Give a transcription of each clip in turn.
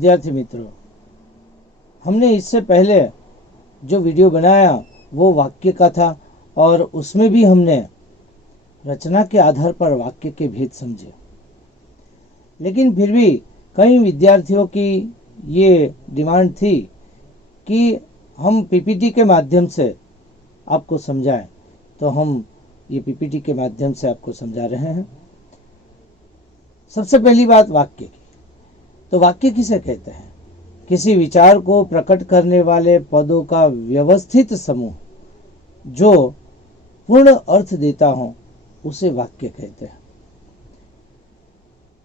विद्यार्थी मित्रों, हमने इससे पहले जो वीडियो बनाया वो वाक्य का था और उसमें भी हमने रचना के आधार पर वाक्य के भेद समझे। लेकिन फिर भी कई विद्यार्थियों की ये डिमांड थी कि हम पीपीटी के माध्यम से आपको समझाएं, तो हम ये पीपीटी के माध्यम से आपको समझा रहे हैं। सबसे पहली बात वाक्य की, तो वाक्य किसे कहते हैं? किसी विचार को प्रकट करने वाले पदों का व्यवस्थित समूह जो पूर्ण अर्थ देता हो उसे वाक्य कहते हैं।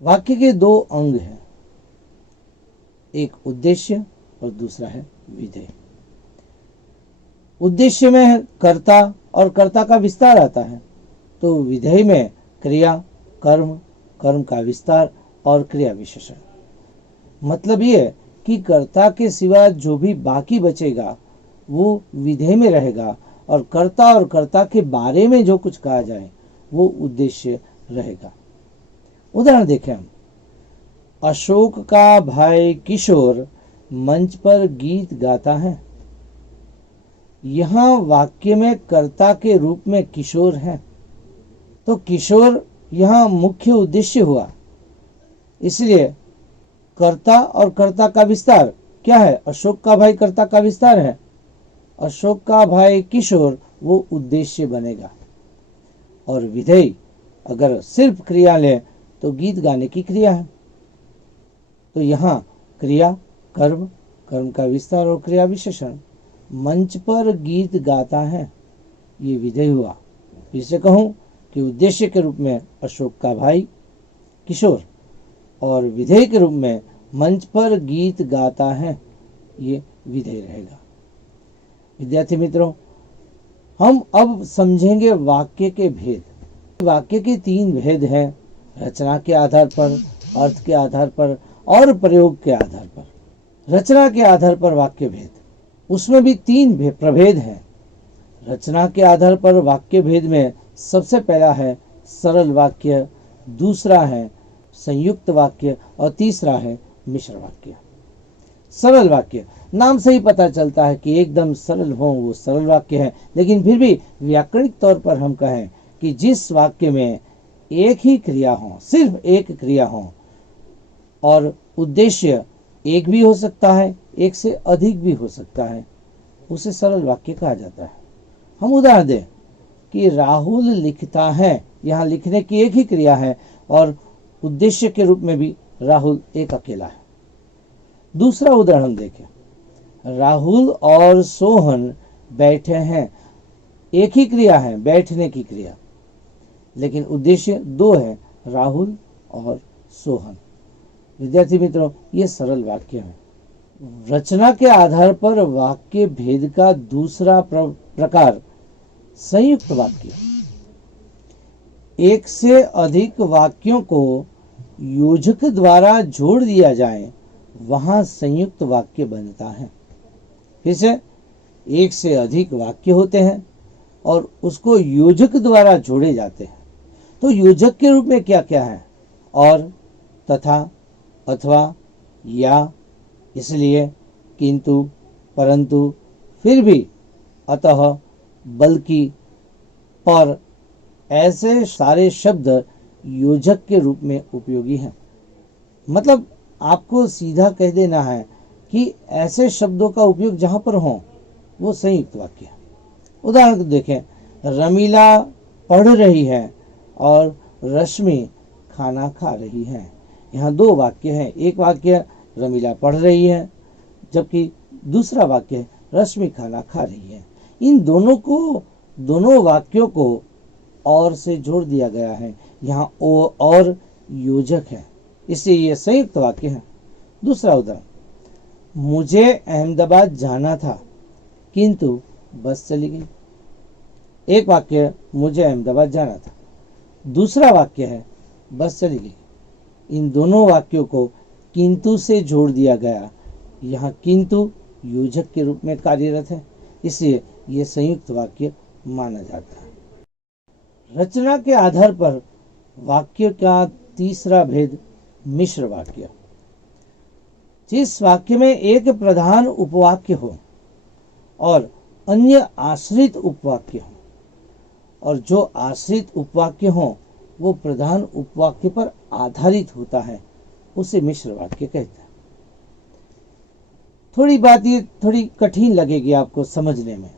वाक्य के दो अंग हैं, एक उद्देश्य और दूसरा है विधेय। उद्देश्य में कर्ता और कर्ता का विस्तार आता है, तो विधेय में क्रिया, कर्म, कर्म का विस्तार और क्रिया विशेषण। मतलब ये कि कर्ता के सिवा जो भी बाकी बचेगा वो विधेय में रहेगा और कर्ता और कर्ता के बारे में जो कुछ कहा जाए वो उद्देश्य रहेगा। उदाहरण देखें हम। अशोक का भाई किशोर मंच पर गीत गाता है। यहाँ वाक्य में कर्ता के रूप में किशोर है, तो किशोर यहाँ मुख्य उद्देश्य हुआ। इसलिए कर्ता और कर्ता का विस्तार क्या है? अशोक का भाई कर्ता का विस्तार है, अशोक का भाई किशोर वो उद्देश्य बनेगा। और विधेय अगर सिर्फ क्रिया ले तो गीत गाने की क्रिया है, तो यहाँ क्रिया, कर्म, कर्म का विस्तार और क्रिया विशेषण। मंच पर गीत गाता है, ये विधेय हुआ। इसे कहूं कि उद्देश्य के रूप में अशोक का भाई किशोर और विधेय के रूप में मंच पर गीत गाता है, ये विधेय रहेगा। विद्यार्थी मित्रों, हम अब समझेंगे वाक्य के भेद। वाक्य के तीन भेद हैं, रचना के आधार पर, अर्थ के आधार पर और प्रयोग के आधार पर। रचना के आधार पर वाक्य भेद, उसमें भी तीन प्रभेद हैं। रचना के आधार पर वाक्य भेद में सबसे पहला है सरल वाक्य, दूसरा है संयुक्त वाक्य और तीसरा है मिश्र वाक्य। सरल वाक्य, नाम से ही पता चलता है कि एकदम सरल हो वो सरल वाक्य है। लेकिन फिर भी व्याकरणिक तौर पर हम कहें कि जिस वाक्य में एक ही क्रिया हो, सिर्फ एक क्रिया हो और उद्देश्य एक भी हो सकता है, एक से अधिक भी हो सकता है, उसे सरल वाक्य कहा जाता है। हम उदाहरण दें कि राहुल लिखता है, यहाँ लिखने की एक ही क्रिया है और उद्देश्य के रूप में भी राहुल एक अकेला है। दूसरा उदाहरण देखें, राहुल और सोहन बैठे हैं, एक ही क्रिया है, बैठने की क्रिया, लेकिन उद्देश्य दो है, राहुल और सोहन। विद्यार्थी मित्रों, ये सरल वाक्य है। रचना के आधार पर वाक्य भेद का दूसरा प्रकार संयुक्त वाक्य। एक से अधिक वाक्यों को योजक द्वारा जोड़ दिया जाए, वहां संयुक्त वाक्य बनता है। फिर से, एक से अधिक वाक्य होते हैं और उसको योजक द्वारा जोड़े जाते हैं, तो योजक के रूप में क्या क्या है? और, तथा, अथवा, या, इसलिए, किंतु, परंतु, फिर भी, अतः, बल्कि, पर, ऐसे सारे शब्द योजक के रूप में उपयोगी हैं। मतलब आपको सीधा कह देना है कि ऐसे शब्दों का उपयोग जहां पर हो वो संयुक्त वाक्य है। उदाहरण देखें, रमीला पढ़ रही है और रश्मि खाना खा रही है। यहाँ दो वाक्य हैं, एक वाक्य रमीला पढ़ रही है जबकि दूसरा वाक्य है रश्मि खाना खा रही है। इन दोनों वाक्यों को और से जोड़ दिया गया है, यहाँ ओ और योजक है, इसलिए ये संयुक्त वाक्य है। दूसरा उदाहरण, मुझे अहमदाबाद जाना था किंतु बस चली गई। एक वाक्य मुझे अहमदाबाद जाना था, दूसरा वाक्य है बस चली गई। इन दोनों वाक्यों को किंतु से जोड़ दिया गया, यहाँ किंतु योजक के रूप में कार्यरत है, इसलिए यह संयुक्त वाक्य माना जाता है। रचना के आधार पर वाक्य का तीसरा भेद मिश्र वाक्य। जिस वाक्य में एक प्रधान उपवाक्य हो और अन्य आश्रित उपवाक्य हो, और जो आश्रित उपवाक्य हो वो प्रधान उपवाक्य पर आधारित होता है, उसे मिश्र वाक्य कहते हैं। थोड़ी बात ये थोड़ी कठिन लगेगी आपको समझने में,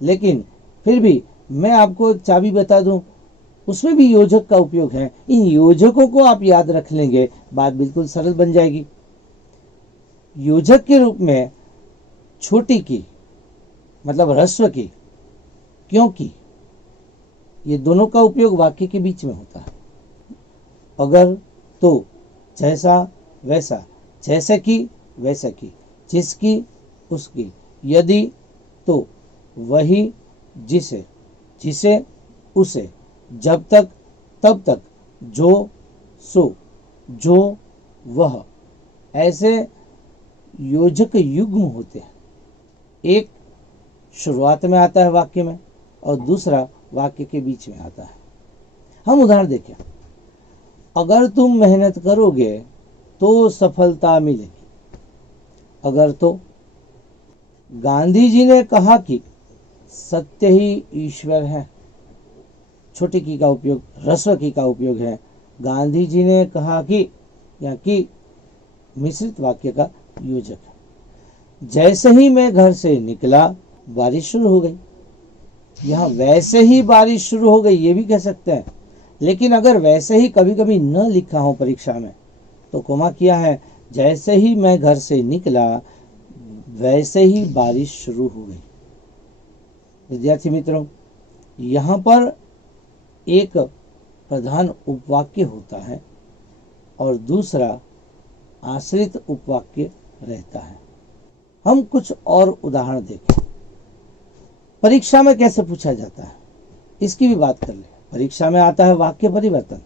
लेकिन फिर भी मैं आपको चाबी बता दूं, उसमें भी योजक का उपयोग है। इन योजकों को आप याद रख लेंगे, बात बिल्कुल सरल बन जाएगी। योजक के रूप में छोटी की मतलब ह्रस्व की, क्योंकि ये दोनों का उपयोग वाक्य के बीच में होता है। अगर, तो, जैसा, वैसा, जैसे कि, वैसे की, जिसकी, उसकी, यदि, तो, वही, जिसे, जिसे, उसे, जब तक, तब तक, जो, सो, जो, वह, ऐसे योजक युग्म होते हैं। एक शुरुआत में आता है वाक्य में और दूसरा वाक्य के बीच में आता है। हम उदाहरण देखें। अगर तुम मेहनत करोगे तो सफलता मिलेगी। अगर, तो, गांधी जी ने कहा कि सत्य ही ईश्वर है। छोटी की का उपयोग ह्रस्व की का उपयोग है। गांधी जी ने कहा कि, या कि मिश्रित वाक्य का योजक है। जैसे ही मैं घर से निकला बारिश शुरू हो गई। यहाँ वैसे ही बारिश शुरू हो गई ये भी कह सकते हैं, लेकिन अगर वैसे ही कभी कभी न लिखा हो परीक्षा में तो कोमा किया है, जैसे ही मैं घर से निकला वैसे ही बारिश शुरू हो गई। विद्यार्थी मित्रों, यहाँ पर एक प्रधान उपवाक्य होता है और दूसरा आश्रित उपवाक्य रहता है। हम कुछ और उदाहरण देखें। परीक्षा में कैसे पूछा जाता है इसकी भी बात कर ले। परीक्षा में आता है वाक्य परिवर्तन।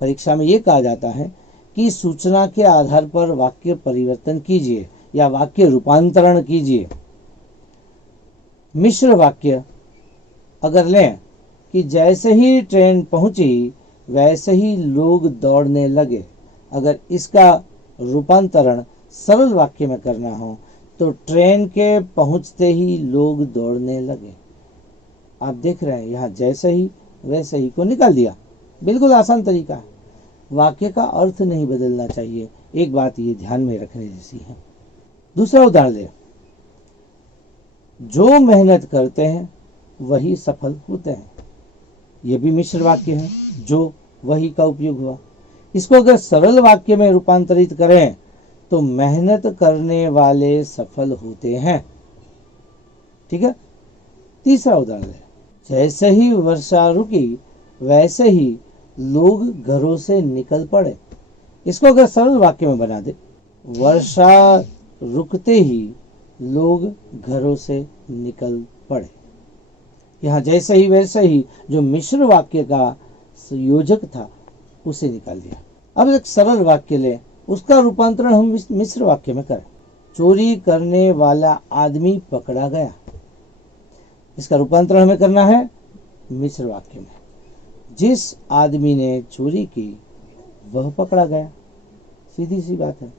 परीक्षा में यह कहा जाता है कि सूचना के आधार पर वाक्य परिवर्तन कीजिए या वाक्य रूपांतरण कीजिए। मिश्र वाक्य अगर लें कि जैसे ही ट्रेन पहुंची वैसे ही लोग दौड़ने लगे, अगर इसका रूपांतरण सरल वाक्य में करना हो तो ट्रेन के पहुंचते ही लोग दौड़ने लगे। आप देख रहे हैं यहाँ जैसे ही वैसे ही को निकाल दिया। बिल्कुल आसान तरीका है। वाक्य का अर्थ नहीं बदलना चाहिए। एक बात ये ध्यान में रखने जैसी है। दूसरा उदाहरण ले, जो मेहनत करते हैं वही सफल होते हैं। यह भी मिश्र वाक्य है। जो, वही का उपयोग हुआ। इसको अगर सरल वाक्य में रूपांतरित करें तो मेहनत करने वाले सफल होते हैं। ठीक है। तीसरा उदाहरण है, जैसे ही वर्षा रुकी वैसे ही लोग घरों से निकल पड़े। इसको अगर सरल वाक्य में बना दे, वर्षा रुकते ही लोग घरों से निकल पड़े। यहाँ जैसे ही वैसे ही जो मिश्र वाक्य का योजक था उसे निकाल दिया। अब एक सरल वाक्य ले, उसका रूपांतरण हम मिश्र वाक्य में करें। चोरी करने वाला आदमी पकड़ा गया। इसका रूपांतरण हमें करना है मिश्र वाक्य में। जिस आदमी ने चोरी की वह पकड़ा गया। सीधी सी बात है।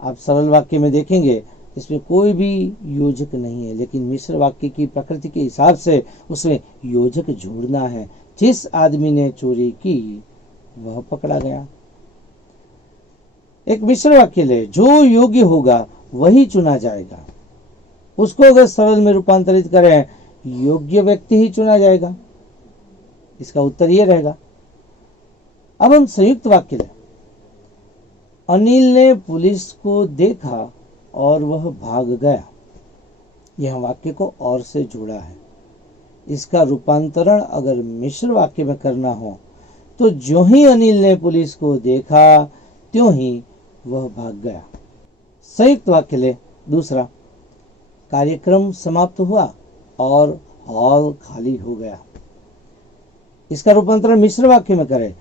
आप सरल वाक्य में देखेंगे इसमें कोई भी योजक नहीं है, लेकिन मिश्र वाक्य की प्रकृति के हिसाब से उसमें योजक जोड़ना है। जिस आदमी ने चोरी की वह पकड़ा गया। एक मिश्र वाक्य ले, जो योग्य होगा वही चुना जाएगा। उसको अगर सरल में रूपांतरित करें, योग्य व्यक्ति ही चुना जाएगा। इसका उत्तर यह रहेगा। अब हम संयुक्त वाक्य लें। अनिल ने पुलिस को देखा और वह भाग गया। यह वाक्य को और से जोड़ा है। इसका रूपांतरण अगर मिश्र वाक्य में करना हो तो जो ही अनिल ने पुलिस को देखा त्यों ही वह भाग गया। संयुक्त वाक्य ले दूसरा, कार्यक्रम समाप्त हुआ और हॉल खाली हो गया। इसका रूपांतरण मिश्र वाक्य में करें।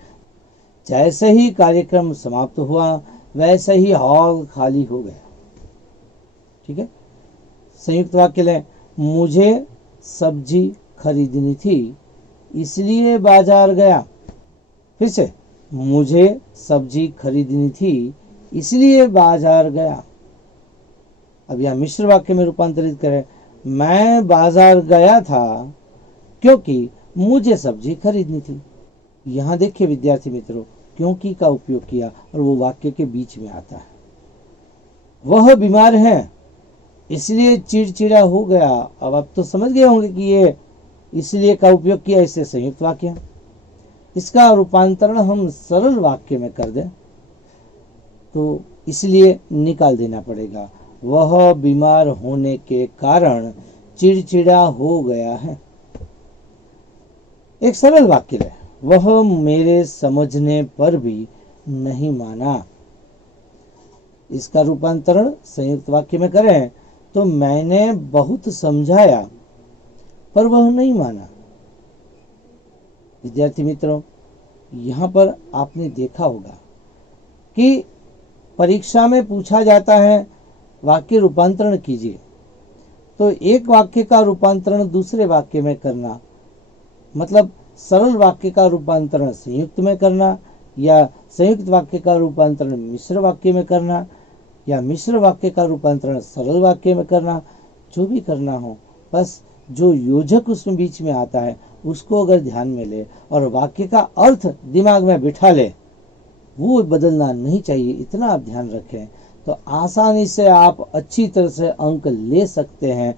जैसे ही कार्यक्रम समाप्त हुआ वैसे ही हॉल खाली हो गया। ठीक है। संयुक्त वाक्य लें, मुझे सब्जी खरीदनी थी इसलिए बाजार गया। फिर से, मुझे सब्जी खरीदनी थी इसलिए बाजार गया। अब यह मिश्र वाक्य में रूपांतरित करें, मैं बाजार गया था क्योंकि मुझे सब्जी खरीदनी थी। यहाँ देखिए विद्यार्थी मित्रों, क्योंकि का उपयोग किया और वो वाक्य के बीच में आता है। वह बीमार है इसलिए चिड़चिड़ा हो गया। अब आप तो समझ गए होंगे कि ये इसलिए का उपयोग किया, इससे संयुक्त वाक्य। इसका रूपांतरण हम सरल वाक्य में कर दें तो इसलिए निकाल देना पड़ेगा, वह बीमार होने के कारण चिड़चिड़ा हो गया है। एक सरल वाक्य है, वह मेरे समझने पर भी नहीं माना। इसका रूपांतरण संयुक्त वाक्य में करें तो मैंने बहुत समझाया पर वह नहीं माना। विद्यार्थी मित्रों, यहाँ पर आपने देखा होगा कि परीक्षा में पूछा जाता है वाक्य रूपांतरण कीजिए, तो एक वाक्य का रूपांतरण दूसरे वाक्य में करना, मतलब सरल वाक्य का रूपांतरण संयुक्त में करना, या संयुक्त वाक्य का रूपांतरण मिश्र वाक्य में करना, या मिश्र वाक्य का रूपांतरण सरल वाक्य में करना। जो भी करना हो, बस जो योजक उसमें बीच में आता है उसको अगर ध्यान में ले और वाक्य का अर्थ दिमाग में बिठा ले, वो बदलना नहीं चाहिए, इतना आप ध्यान रखें तो आसानी से आप अच्छी तरह से अंक ले सकते हैं।